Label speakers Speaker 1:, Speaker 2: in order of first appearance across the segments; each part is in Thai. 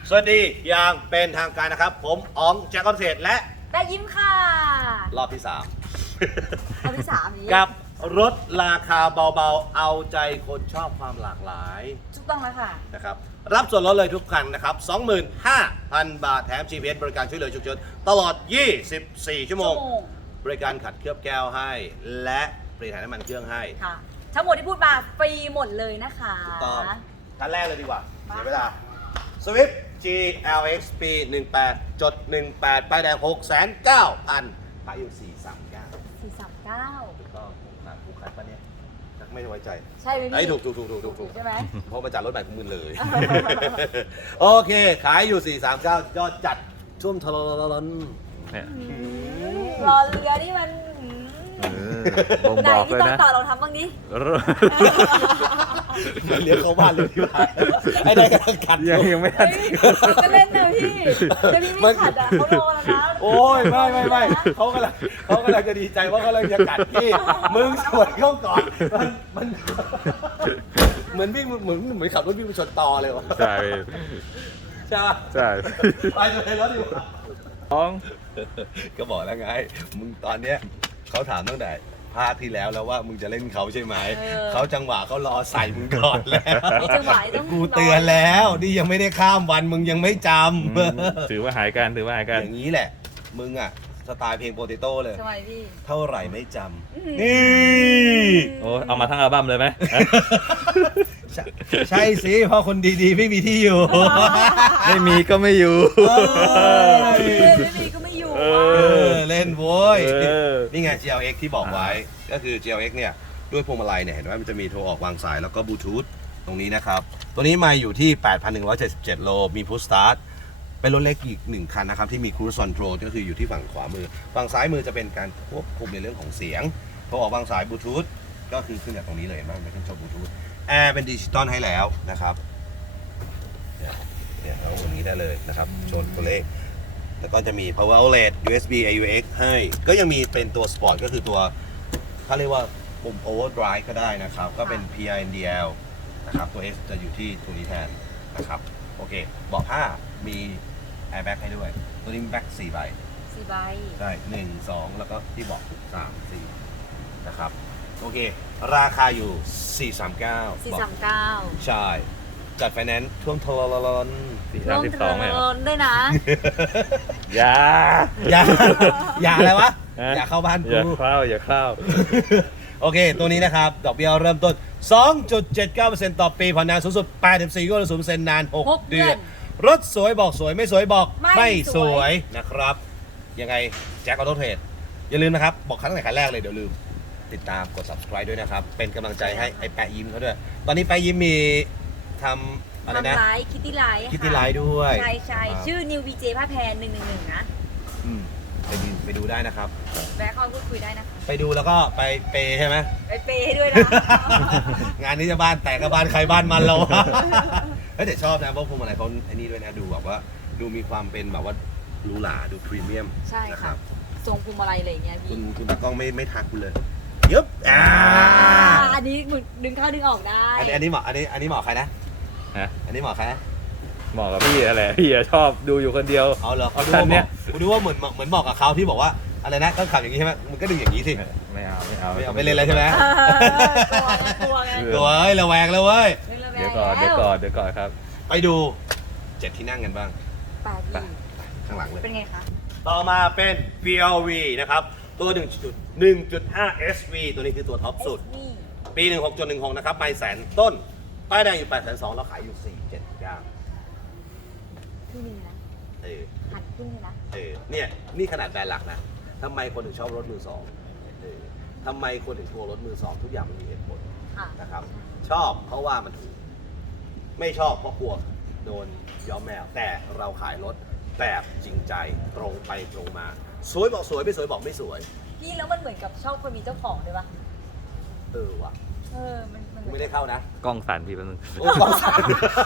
Speaker 1: สวัสดีอย่างเป็นทางการนะครับผมอ๋องแจ็คคอนเทนและ
Speaker 2: ได้ยิ้มค่ะ
Speaker 1: รอบที่
Speaker 2: รอบที่สามนี้
Speaker 1: 3 กับรถราคาเบาๆ เอาใจคนชอบความหลากหลาย
Speaker 2: ถูกต้องแล้วค่ะ
Speaker 1: นะครับรับส่วนลดเลยทุกคันนะครับ 25,000 บาทแถม GPS บริการช่วยเหลือฉุกเฉินตลอด 24 ชั่วโมง บริการขัดเคลือบแก้วให้ และเปลี่ยนถ่ายน้ำมันเครื่องให้
Speaker 2: ค่ะ ทั้งหมดที่พูดมาฟรีหมดเลยนะคะ
Speaker 1: ถูกต้องคันแรกเลยดีกว่าเสียเวลา Swift GLX ปี 18.18 ป้ายแดง 609,000 ขายอยู่ 439
Speaker 2: 439
Speaker 1: ถูกต้องถูกขายปะเนี่ยชักไม่ไว้ใจ
Speaker 2: ใช่ไหมพี่
Speaker 1: ไอ้ถูก
Speaker 2: ใช่ไหม
Speaker 1: เพราะมาจัดรถใหม่ของมึงเลย โอเค ขายอยู่ 439 ยอดจัดช่วงทะลอน
Speaker 3: เนี่ย
Speaker 2: รอเรือนี่มัน
Speaker 3: บ่ง
Speaker 2: ไหน
Speaker 3: บอก
Speaker 2: ที่
Speaker 3: เลย
Speaker 2: ต้อง
Speaker 3: นะ
Speaker 2: ต่อเราทำบ้างดิ
Speaker 1: เรียกเขาบ้านเลยที่บ้านไอ้ได้กำลังขัดอ
Speaker 3: ยังไม่ทัน
Speaker 2: ก็เล่นนะพี่เดี๋ยวพี่ไม่ขัดอ่ะเขารอแล้วนะ
Speaker 1: โอ้ยไม่เขากำลังจะดีใจว่าเขากำลังจะกัดพี่มึงสวนเขาก่อนมันเหมือนวิ่งเหมือนขับรถวิ่งไปชนตอเลยวะ
Speaker 3: ใช่
Speaker 1: ใช่ปะ
Speaker 3: ใช่
Speaker 1: ไปเลยรถดีกว่า
Speaker 3: ท้อง
Speaker 1: ก็บอกแล้วไงมึงตอนเนี้ยเขาถามตั้งแต่ภาคที่แล้วว่ามึงจะเล่นเขาใช่ไหมเขาจังหวะเขารอใส่มึงก่อนแล้ว
Speaker 2: มีจังหวะต้อง
Speaker 1: กูเตือนแล้วนี่ยังไม่ได้ข้ามวันมึงยังไม่จ
Speaker 3: ถือว่าหายกันถือว่าหาย
Speaker 1: ำ
Speaker 3: กัน
Speaker 1: อย่างนี้แหละ มึงอ่ะสไตล์เพลงโปเตโต้เลย
Speaker 2: ทำไมพี่
Speaker 1: เท่าไหร่ไม่จำนี่
Speaker 3: โอ้เอามาทั้งอัลบั้มเลยไหม
Speaker 1: ใช่สิเพราะคนดีๆ ไม่มีที่อยู่
Speaker 3: ไม่มีก็ไม่อยู่
Speaker 2: ไม่มีก็ไม่อยู่
Speaker 3: เอ
Speaker 1: เล่นโว้ย
Speaker 3: เออ
Speaker 1: นี่ไง GLX ที่บอกไว้ก็คือ GLX เนี่ยด้วยพวงมาลัยเนี่ยเห็นไหมมันจะมีโทรออกวางสายแล้วก็บลูทูธตรงนี้นะครับ ตัวนี้มาอยู่ที่ 8,177 โลมีพุชสตาร์ทเป็นรถเล็กอีก1คันนะครับที่มี Cruise Control ก็คืออยู่ที่ฝั่งขวามือฝั่งซ้ายมือจะเป็นการควบคุมในเรื่องของเสียงโทรออกวางสายบลูทูธก็คือขึ้นจากตรงนี้เลยเห็นไหมเป็นเครื่องชมบลูทูธแอร์เป็นดิจิตอลให้แล้วนะครับเนี่ยเอาตรงนี้ได้เลยนะครับโชว์ตัวเลขแล้วก็จะมี power outlet USB AUX ให้ก็ยังมีเป็นตัว Sport ก็คือตัวเขาเรียกว่าปุ่ม overdrive ก็ได้นะครับก็เป็น PINDL นะครับตัว S จะอยู่ที่ตัวนี้แทนนะครับโอเคเบอกผ้ามี airbag ให้ด้วยตัวนี้มีแบ็ค4ใบ
Speaker 2: 4 ใบ
Speaker 1: ได้1 2 แล้วก็ที่บอก3 4นะครับโอเคราคาอยู่ 439
Speaker 2: 439
Speaker 1: ใช่จัดไฟแนนซ์ช่วงทลอน
Speaker 3: 432ไหม
Speaker 2: ด้วยนะ
Speaker 3: อย่า
Speaker 1: อย่าอะไรวะ อย่าเข้าบ้าน
Speaker 3: อย่า
Speaker 1: กู
Speaker 3: เข้าอย่าเข้า
Speaker 1: โอเค ตัวนี้นะครับ ดอกเบี้ยเริ่มต้น 2.79% ต่อปีผ่อนนานสูงสุด 84.0% นาน 6 เดือน รถสวยบอกสวยไม่สวยบอก
Speaker 2: ไม่สวย
Speaker 1: นะครับ ยังไงแจ็คออโต้เทรดอย่าลืมนะครับ บอกครั้งไหนครั้งแรกเลยเดี๋ยวลืม ติดตามกด subscribe ด้วยนะครับ เป็นกำลังใจให้ไอ้แปะยิ้มเขาด้วย ตอนนี้แปะยิ้มมีทำอะไรนะ
Speaker 2: ทำไลฟ์คิตตี้ไลฟ์
Speaker 1: คิตตี้ไลฟ์ด้วย
Speaker 2: ใช่ชื่อ New VJ ผ้าแพร111 นะ
Speaker 1: อืมไปดูได้นะครับ
Speaker 2: แวะเข้าพูดคุยได้นะคะ
Speaker 1: ไปดูแล้วก็ไปเปย์ใช่ไหม
Speaker 2: ไปเปย์ให้ด้วยนะ
Speaker 1: งานนี้จะบ้านแตกกับบ้านใครบ้านมันเรา เฮ้ยแต่ชอบนะเพราะพวงมาลัยเขาไอ้นี่ด้วยนะดูแบบว่าดูมีความเป็นแบบว่าหรูหราดูพรีเมียม
Speaker 2: ใช่
Speaker 1: นะค
Speaker 2: ค่ะ
Speaker 1: รับ
Speaker 2: ทรงพวงมาลัยอะไรอย่างเงี้ย
Speaker 1: คุ
Speaker 2: พี่
Speaker 1: ณตากล้องไม่ทักคุณเลยยึบ
Speaker 2: อันนี้ดึงเข้าดึงออกได้
Speaker 1: อันนี้เหมาะอันนี้เหมาะใครนะ
Speaker 3: ฮะ
Speaker 1: อันนี้เหมาะใครนะ
Speaker 3: เหมาะกับพี่อะไรพี่ชอบดูอยู่คนเดียว
Speaker 1: เอาเหรอ
Speaker 3: เอาคันเนี้ย
Speaker 1: กูดูว่าเหมือนเหมาะกับเขาที่บอกว่าอะไรนะต้องขับอย่างนี้ใช่ไหมมึงก็ดึงอย่างนี้สิ
Speaker 3: ไม่เอา
Speaker 1: ไม่เอาไม่เล่นอะไรใช่ไหม
Speaker 2: กลัวไง
Speaker 1: ตัวเอ้ยระแวงแล้วเว้ย
Speaker 3: เดี๋ยวก่อนครับ
Speaker 1: ไปดู7ที่นั่งกันบ้าง
Speaker 2: ปาดี
Speaker 1: ข้างหลังเลย
Speaker 2: เป็นไงคะ
Speaker 1: ต่อมาเป็น BLV นะครับ ตัว 1.5 SV ตัวนี้คือตัวท็อปสุด
Speaker 2: นี่
Speaker 1: ปี 16.16 นะครับ ไม่แสนต้น ป้ายแดงอยู่ 8,200เราขายอยู่ 479
Speaker 2: ที่นี่นะ
Speaker 1: เออ
Speaker 2: หันขึ้นเลยนะ
Speaker 1: เนี่ย นี่ขนาดแบรนด์หลักนะ ทำไมคนถึงชอบรถมือสองทำไมคนถึงกลัวรถมือสองทุกอย่างมันมีเหตุผล
Speaker 2: ค่ะ
Speaker 1: นะครับ ชอบเพราะว่ามันถูก ไม่ชอบเพราะกลัวโดนย้อมแมว แต่เราขายรถแบบจริงใจตรงไปตรงมา สวยบอกสวยไม่สวยบอกไม่สวย
Speaker 2: พี่แล้วมันเหมือนกับชอบคนมีเจ้าของเลยปะ
Speaker 1: ว่ะ
Speaker 2: มัน
Speaker 1: กูไม่ได้เข้านะ
Speaker 3: กล้องสั่นพี่แป๊บนึง
Speaker 1: โอ้กองสั่น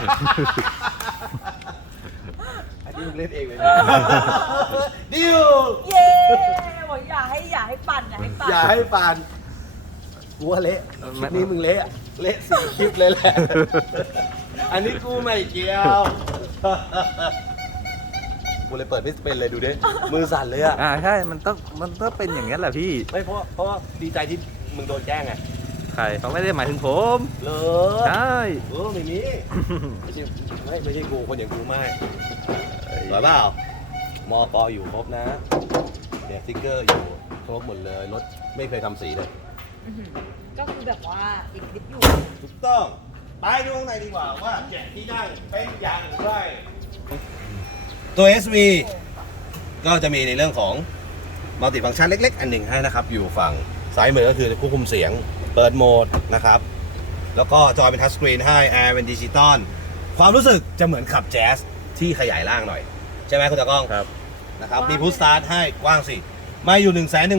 Speaker 1: อันนี้มึงเล่นเองเลยนะดิว
Speaker 2: เย้บอกอย่าให้ปั่นอย่าให้ปั่น
Speaker 1: อย่าให้ปานกูว่าเละคลิปนี้มึงเละอะเละสี่คลิปเลยแหละ อันนี้กูไม่เกี่ยวกูเลยเปิดไม่เป็นเลยดูดิ มือสั่นเลยอ่ะ
Speaker 3: ใช่ มันต้องเป็นอย่างนี้นแหละพี่
Speaker 1: ไม่เพราะว่าดีใจที่มึงโดนแกล้งไง
Speaker 3: ใครเขาไม่ได้หมายถึงผม
Speaker 1: เล
Speaker 3: ใช่
Speaker 1: ไม่มีไม่ใช่กูคนอย่างกูไม่สวยเปล่ามปอยู่ครบนะเนี่ยสติ๊กเกอร์อยู่ครบหมดเลยรถไม่เคยทำสีเลย
Speaker 2: อื้อหือก็คือแบบว่าติดลิฟต์อยู่
Speaker 1: ถูกต้องไปดูข้างในดีกว่าว่าแจกที่นั่งเป็นอย่างไรตัว SV ก็จะมีในเรื่องของมัลติฟังก์ชันเล็กๆ อันหนึ่งให้นะครับ อยู่ฝั่งซ้ายมือก็คือควบคุมเสียงเปิดโหมดนะครับ แล้วก็จอยเป็นทัชสกรีนให้แอร์เป็นดิจิตอลความรู้สึกจะเหมือนขับแจ๊สที่ขยายร่างหน่อย ใช่ไหมคุณตากล้อง
Speaker 3: ครับ
Speaker 1: นะครับมีพุชสตาร์ทให้กว้างสิไม่อยู่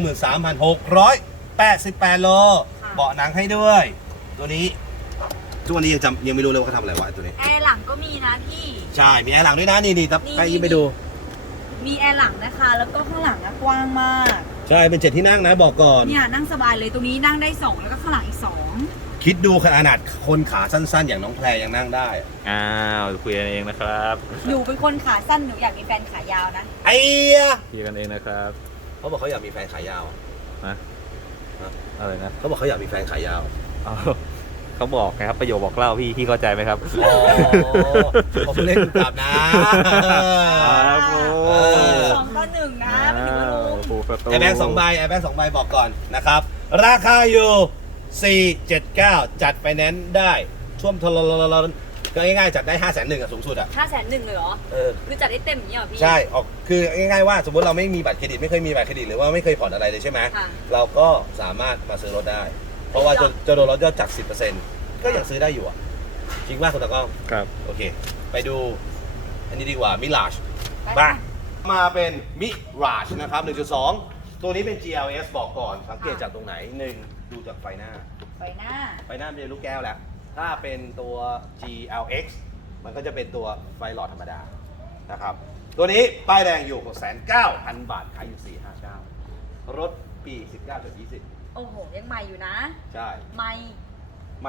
Speaker 1: 113,688 โลเบาะหนังให้ด้วย ตัวนี้ทุกวันนี้ยังไม่รู้เลยว่าเขาทำอะไรวะตัวนี้
Speaker 2: แอร์หลังก็มีนะพี่
Speaker 1: ใช่ มีแอร์หลังด้วยนะ นี่ใกล้ยิ้มไปดู
Speaker 2: มีแอร์หลังนะคะ แล้วก็ข้างหลังอะกว้างมาก
Speaker 1: ใช่ เป็น7 ที่นั่งนะบอกก่อน
Speaker 2: เนี่ยนั่งสบายเลยตรงนี้นั่งได้ 2 แล้วก็ข้างหลังอีก 2
Speaker 1: คิดดูขนาดคนขาสั้นๆ อย่างน้องแพรยังนั่งได้
Speaker 3: อ้าวคุยกันเองนะครับ
Speaker 2: หนูเป็นคนขาสั้นหนูอยากมีแฟนขายาวนะ
Speaker 1: ไอ้ยะ
Speaker 3: คุยกันเองนะครับ
Speaker 1: เขาบอกเขาอยากมีแฟนขายาว
Speaker 3: นะอะไรนะ
Speaker 1: เขาบอกเขาอยากมีแฟนขายาว
Speaker 3: อ้าวเขาบอกไงครับประโยคบอกเล่าพี่เข้าใจไหมครับ
Speaker 1: อ๋อผมเล่นกลับนะ
Speaker 3: ครับโอ้
Speaker 2: 2 ต่อ 1 นะไม่ถึงว่ารู้
Speaker 3: ปูประตู
Speaker 1: แอร์แบ็ก2 ใบแอร์แบ็ก2 ใบบอกก่อนนะครับ ราคาอยู่ 479 จัดไฟแนนซ์ได้ช่วงทลลก็ง่ายๆจัดได้ 501,000อ่ะสูงสุดอ่ะ
Speaker 2: 501,000เลยเหรอ คือจัดได้เต็มอย่างนี้เหรอพี่
Speaker 1: ใช่ออกคือง่ายๆว่าสมมติเราไม่มีบัตรเครดิตไม่เคยมีบัตรเครดิตหรือว่าไม่เคยผ่อนอะไรเลยใช่ไหม
Speaker 2: ค่ะ
Speaker 1: เราก็สามารถมาซื้อรถได้ เพราะว่าจะโดนลดยอดจาก 10% ก็ยังซื้อได้อยู่อ่ะ จริงมากคุณตากล้อง
Speaker 3: ครับ
Speaker 1: โอเค ไปดูอันนี้ดีกว่ามิลาช
Speaker 2: ไป
Speaker 1: มามาเป็นมิราชนะครับ 1.2 ตัวนี้เป็น GLS บอกก่อน สังเกตจากตรงไหน 1 ดูจากไฟหน้า
Speaker 2: ไปหน้า
Speaker 1: ไฟหน้าเป็นลูกแก้วแหละ ถ้าเป็นตัว GLX มันก็จะเป็นตัวไฟหลอดธรรมดา นะครับ ตัวนี้ป้ายแดงอยู่ 690,000 บาท ขายอยู่ 459 รถปี 19.20
Speaker 2: โอ้โห ยังใหม่อยู่นะ
Speaker 1: ใช่
Speaker 2: ใหม่
Speaker 1: ไม่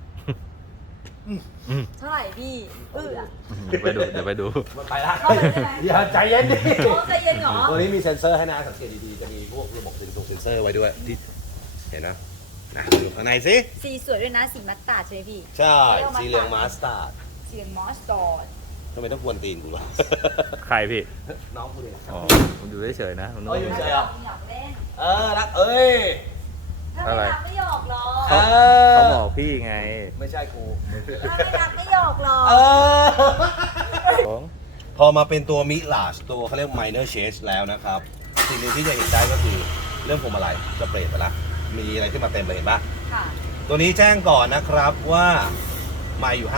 Speaker 2: เท่าไหร่พี่อะ
Speaker 3: เดี๋ยวไปดู
Speaker 1: มันไปละ
Speaker 2: เข้าไปได้ไหม
Speaker 1: อย่าใจเย็นดิ
Speaker 2: โอ้ใจเย็นเหรอ
Speaker 1: ตัวนี้มีเซ็นเซอร์ให้นะ สังเกตดีๆ จะมีพวกระบบเซ็นเซอร์ไว้ด้วยที่เห็นนะดูข้างในสิ
Speaker 2: สีสวยด้วยนะ สีมัสตาร์ดใช่ไหมพี่
Speaker 1: ใช่ สีเหลืองมาสตาร์ด
Speaker 2: สีเหลืองมอสตอร์ด
Speaker 1: ทำไมต้องกวนตีนกูวะ
Speaker 3: ใครพี่
Speaker 1: น้องกูเนี่ย
Speaker 3: อ๋อผมอยู่เฉยๆนะผมนึก
Speaker 1: อ๋ออยู่
Speaker 3: ว่า
Speaker 1: เฉย ๆ หร
Speaker 2: หยอกเล่น
Speaker 1: รักเอ้ย
Speaker 2: ถ้าไม่รักไม่หยอกหรอก
Speaker 1: เออ
Speaker 3: เขาบอกพี่ไง
Speaker 1: ไม่ใช่กู
Speaker 2: ถ้าไม่รักไม่หยอกหรอก
Speaker 1: พอมาเป็นตัวมิลาชตัวเขาเรียก minor change แล้วนะครับ สิ่งหนึ่งที่จะเห็นได้ก็คือเรื่องพวงมาลัยจะเปลี่ยนไปละมีอะไรขึ้นมาเต็มเลยเห็นปะ
Speaker 2: ค่ะ
Speaker 1: ตัวนี้แจ้งก่อนนะครับว่าไม่อยู่ 5,200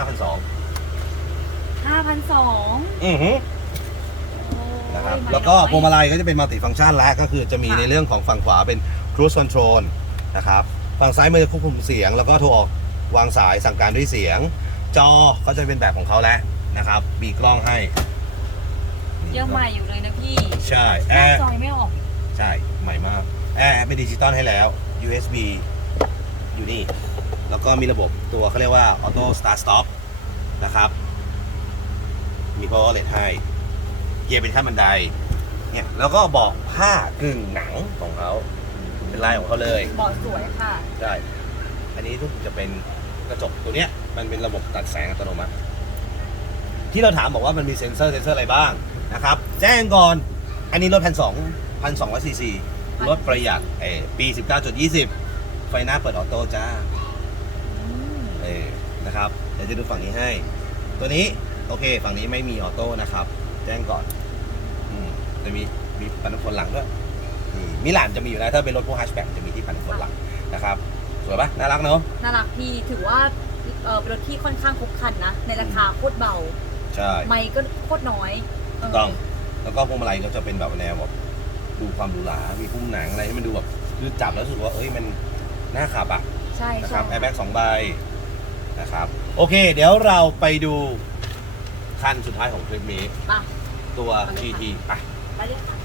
Speaker 2: 5,200
Speaker 1: อือหือนะครับแล้วก็พวงมาลัยก็จะเป็นมัลติฟังก์ชันแล้วก็คือจะมีในเรื่องของฝั่งขวาเป็น cruise control นะครับฝั่งซ้ายมือควบคุมเสียง แล้วก็โทรออกวางสายสั่งการด้วยเสียง จอก็จะเป็นแบบของเขาแล้วนะครับมีกล้องให้
Speaker 2: ยังใหม่อยู่เลยนะพี่
Speaker 1: ใช่
Speaker 2: ห
Speaker 1: แอ
Speaker 2: น้า
Speaker 1: ร์
Speaker 2: จอยไม่ออก
Speaker 1: ใช่ใหม่มากแอร์เป็นดิจิตอลให้แล้ว USB อยู่นี่ แล้วก็มีระบบตัวเขาเรียกว่า Auto Start Stop นะครับมี Power Outlet ให้เกียร์เป็นขั้นบันไดเนี่ยแล้วก็เบอกผ้ากึ่งหนังของเขาเป็นลายของเขาเลย
Speaker 2: บอกสวยค่ะ
Speaker 1: ใช่ อันนี้ทุกจะเป็นกระจกตัวเนี้ยมันเป็นระบบตัดแสงอัตโนมัติ ที่เราถามบอกว่ามันมีเซ็นเซอร์อะไรบ้างนะครับ แจ้งก่อน อันนี้รถ1,200 ซีซีรถประหยัดปี 19.20 ไฟหน้าเปิดออโต้จ้านะครับ เดี๋ยวจะดูฝั่งนี้ให้ ตัวนี้โอเค ฝั่งนี้ไม่มีออโต้นะครับ แจ้งก่อนจะมีปันน้ำฝนหลังด้วยนี่มิลานจะมีอยู่นะ ถ้าเป็นรถพวกแฮชแบ็กจะมีที่ปันน้ำฝนหลังนะครับ สวยปะน่ารักเนาะ
Speaker 2: น่ารักพี่ถือว่าเป็นรถที่ค่อนข้างครบครันนะ ในราคาโคตรเบา
Speaker 1: ใช่
Speaker 2: ไม่ก็โคตรน้อย
Speaker 1: ถูกต้อง แล้วก็พวงมาลัยก็จะเป็นแบบแนวแบบดูความหรูหรา มีพุ่มหนังอะไรให้มันดูแบบคือจับแล้วรู้สึกว่าเอ้ยมันน่าขับอ่ะ
Speaker 2: ใช่
Speaker 1: นะค
Speaker 2: ใช่
Speaker 1: รับแอร์แบ็ก2 ใบนะครับ โอเค เดี๋ยวเราไปดูคันสุดท้ายของคลิปนี้
Speaker 2: ป่ะ
Speaker 1: ตัว GT ไป
Speaker 2: ไปเลยค่ะ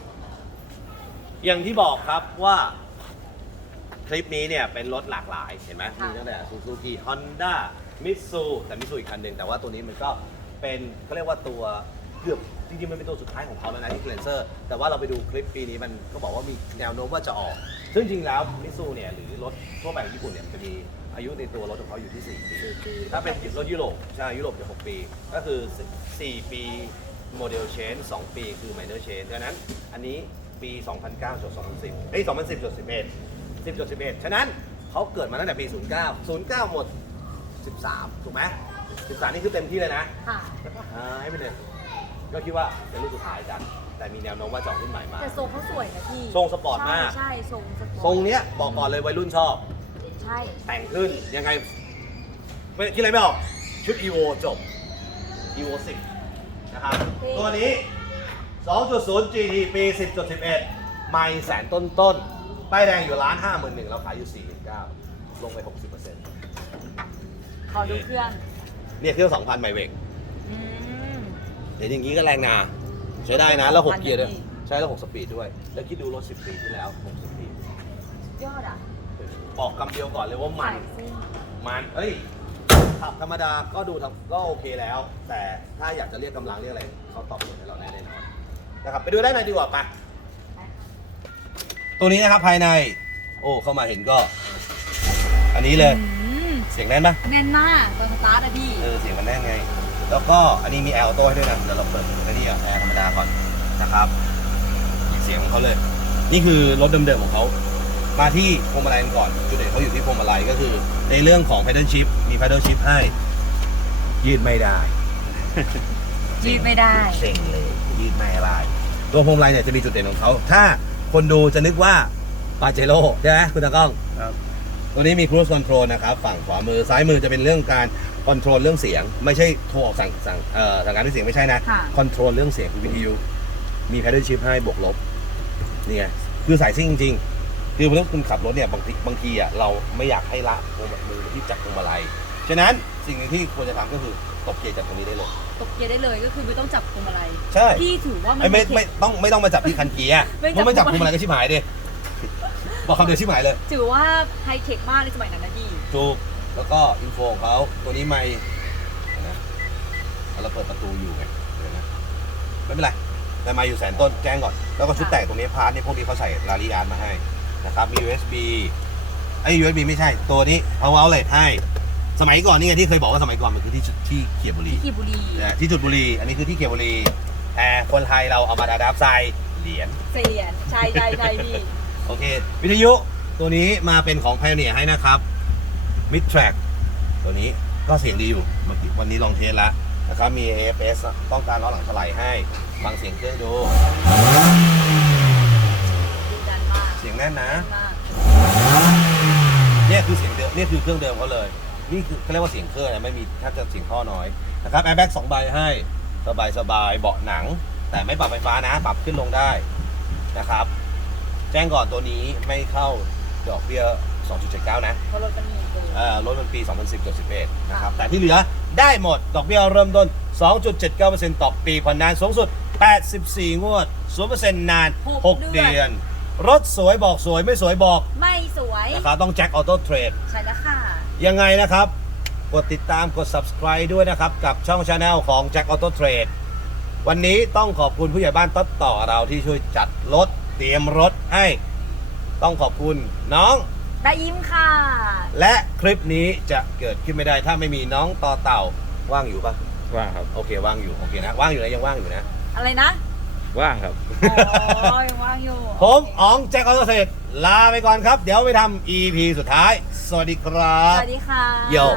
Speaker 1: อย่างที่บอกครับว่าคลิปนี้เนี่ยเป็นรถหลากหลายเห็นไหมมีตั้งแต่ Suzuki Honda Mitsu แต่ Mitsu อีกคันหนึ่งแต่ว่าตัวนี้มันก็เป็นเขาเรียกว่าตัวเกือบจริงๆมันเป็นตัวสุดท้ายของเขาแล้วนะที่ Cleanser แต่ว่าเราไปดูคลิปปีนี้มันก็บอกว่ามีแนวโน้มว่าจะออก ซึ่งจริงแล้วมิตซูเนี่ยหรือรถทั่วไปของญี่ปุ่นเนี่ยมันจะมีอายุในตัวรถของเขาอยู่ที่ 4 ปี ถ้าเป็นรถยุโรปใช่ยุโรปจะ 6 ปี ก็คือ 4 ปีโมเดลเชน2 ปีคือ minor change ดังนั้นอันนี้ปี 2009จด2010 2010จด11 10จด11 ฉะนั้นเขาเกิดมาตั้งแต่ปี 09 หมด 13 ถูกไหม13 นี่คือเต็มที่เลยนะ
Speaker 2: ค่ะ
Speaker 1: แล้วก็หายไปเลย ก็คิดว่าเป็นรุ่นสุดท้ายกัน แต่มีแนวโน้มว่าจะออกรุ่นใหม่มา
Speaker 2: แต่ทรงเขาสวยนะพี่
Speaker 1: ทรงสปอร์ตมาก
Speaker 2: ใช่ทรงสปอร์ต
Speaker 1: ทรงเนี้ยบอกก่อนเลยวัยรุ่นชอบ
Speaker 2: ใช่
Speaker 1: แต่งขึ้นยังไงไม่คิดอะไรไม่ออก ชุด EVO จบ EVO 10 นะครับ ตัวนี้ 2.0 GT ปี 10.11 ไม่แสนต้นๆ ป้ายแดงอยู่1,51,000เราขายอยู่ 49,000 ลงไป 60%
Speaker 2: ขอดูเครื่อง
Speaker 1: เนี่ยเครื่อง 2,000 ไมเวก
Speaker 2: อืม
Speaker 1: เดี๋ยวอย่างนี้ก็แรงนาใช้ได้นะ แล้ว 6 เกียร์ด้วย
Speaker 2: 2,000นี่
Speaker 1: ใช้แล้ว 6 สปีดด้วย แล้วคิดดูรถ 10 ปีที่แล้ว 6 สปีด
Speaker 2: ยอดอ่ะ
Speaker 1: บอกคำเดียวก่อนเลยว่ามัน
Speaker 2: ใส่ซิ่ง
Speaker 1: มันเอ้ยขับธรรมดาก็ดูก็โอเคแล้ว แต่ถ้าอยากจะเรียกกำลังเรียกอะไรเขาตอบโจทย์ให้เราแน่นอนนะครับไปดูได้านในดีกว่าปะตัวนี้นะครับภายใน โอ้เข้ามาเห็นก็ อันนี้เลย
Speaker 2: อืม
Speaker 1: เสียงแน่นปะ
Speaker 2: แน่นมากตอนสตาร์ทอะพี่
Speaker 1: เสียงมันแน่นไง แล้วก็อันนี้มีแอร์ออโต้ให้ด้วยนะเดี๋ยวเราเปิดอันนี้แอร์ธรรมดาก่อนนะครับเสียงของเขาเลย นี่คือรถเดิมๆของเขามาที่พวงมาลัยกันก่อนจุดเด่นเขาอยู่ที่พวงมาลัยก็คือ ในเรื่องของ pedal shift มี pedal shift ให้ ยืดไม่ได้
Speaker 2: ยืดไม่ได้
Speaker 1: เซ็งเลย ยืดไม่ได้ ตัวพวงมาลัยเนี่ยจะมีจุดเด่นของเขา ถ้าคนดูจะนึกว่าปาเจโร่ใช่ไหมคุณตากล้อง
Speaker 3: ครับ
Speaker 1: ตัวนี้มี cruise control นะครับ ฝั่งขวามือซ้ายมือจะเป็นเรื่องการ control เรื่องเสียง ไม่ใช่โทรออกสั่งการด้วยเสียงไม่ใช่นะ
Speaker 2: ค่ะ
Speaker 1: control เรื่องเสียงคือวิทยุมี pedal shift ให้บวกลบนี่ไงคือสายซิ่งจริงๆคือเวลาคุณขับรถเนี่ยบางทีอ่ะเราไม่อยากให้ละมือที่จับพวงมาลัยฉะนั้นสิ่งหนึ่งที่ควรจะทำก็คือตบเกียร์จากตรงนี้ได้เลย
Speaker 2: ตกเกียร์ได้เลยก็คือไม่ต้องจับพวงมาลัย
Speaker 1: ใช่
Speaker 2: พี่ถือว่ามัน
Speaker 1: ไม่ต้องมาจับที่คันเกียร์
Speaker 2: ไม่จับ
Speaker 1: เพราะไม่จับพวงมาลัยก็ชิบหายดิบอกคำเดียวชิบหายเลย
Speaker 2: ถือว่าไฮเทคมากในสมัยนั้นนะพี่
Speaker 1: ถูกแล้วก็อินโฟของเขาตัวนี้ไม่นะเราเปิดประตูอยู่ไงเดี๋ยวนะไม่เป็นไรแต่มาอยู่แสนต้นแจ้งก่อน แล้วก็ชุดแต่งตรงนี้พาร์ทนี่พวกนี้เขาใส่ลาลีอาร์มาให้นะครับมี USB USB ไม่ใช่ตัวนี้ power outlet ให้สมัยก่อนนี่ไงที่เคยบอกว่าสมัยก่อนมันคือที่เขียบบุรี
Speaker 2: ขี่บุรี
Speaker 1: ที่จุดบุรีอันนี้คือที่เขียบบุรีแต่คนไทยเราเอามาดาดับใส่เหรียญ
Speaker 2: เสียนใช่พี่
Speaker 1: โอเค วิทยุตัวนี้มาเป็นของ Pioneer ให้นะครับ Mid Track ตัวนี้ก็เสียงดีอยู่เมื่อกี้วันนี้ลองเทสแล้วนะครับมี AFS ต้องการล้อหลังถลายให้ฟังเสียงเครื่องดู
Speaker 2: ดูดันมาก
Speaker 1: เสียงแน่นนะ
Speaker 2: มาก
Speaker 1: เนี่ยคือเสียงเดิมเนี่ยคือเครื่องเดิมเขาเลย นี่คือเขาเรียกว่าเสียงเครื่องนะไม่มีแทบจะเสียงท่อน้อยนะครับ Airbag 2 ใบให้สบายเบาะหนัง แต่ไม่ปรับไฟฟ้านะ ปรับขึ้นลงได้นะครับ แจ้งก่อนตัวนี้ไม่เข้าดอกเบี้ย 2.79 นะ
Speaker 2: เพราะรถมันมีตัวนี้
Speaker 1: รถมันปี 2010-11 นะครับ แต่ที่เหลือได้หมด ดอกเบี้ยเริ่มต้น 2.79% ต่อปีผ่อนนานสูงสุด 84 งวด 0% นาน 6 เดือน รถสวยบอกสวยไม่สวยบอก
Speaker 2: ไม่สวย
Speaker 1: นะครับต้องแจ็คออโต้เทรด
Speaker 2: ใช่แล้วค่ะ
Speaker 1: ยังไงนะครับ กดติดตามกด subscribe ด้วยนะครับ กับช่อง channel ของ Jack Auto Trade วันนี้ต้องขอบคุณผู้ใหญ่บ้านต้นต่อเราที่ช่วยจัดรถเตรียมรถให้ ต้องขอบคุณน้อง
Speaker 2: ได้ยิ้มค่ะ
Speaker 1: และคลิปนี้จะเกิดขึ้นไม่ได้ถ้าไม่มีน้องต่อเต่าว่างอยู่ปะ
Speaker 3: ว่างครับ
Speaker 1: โอเคว่างอยู่โอเคนะว่างอยู่นะยังว่างอยู่นะ
Speaker 2: อะไรนะ
Speaker 3: ว่างครับ
Speaker 2: อ๋อ ยังว่างอยู่
Speaker 1: ผมอ๋องแจ็คออโต้เทรดลาไปก่อนครับ เดี๋ยวไปทำ EP สุดท้าย สวัสดีครับ
Speaker 2: สวัสดีค่ะ
Speaker 1: โย่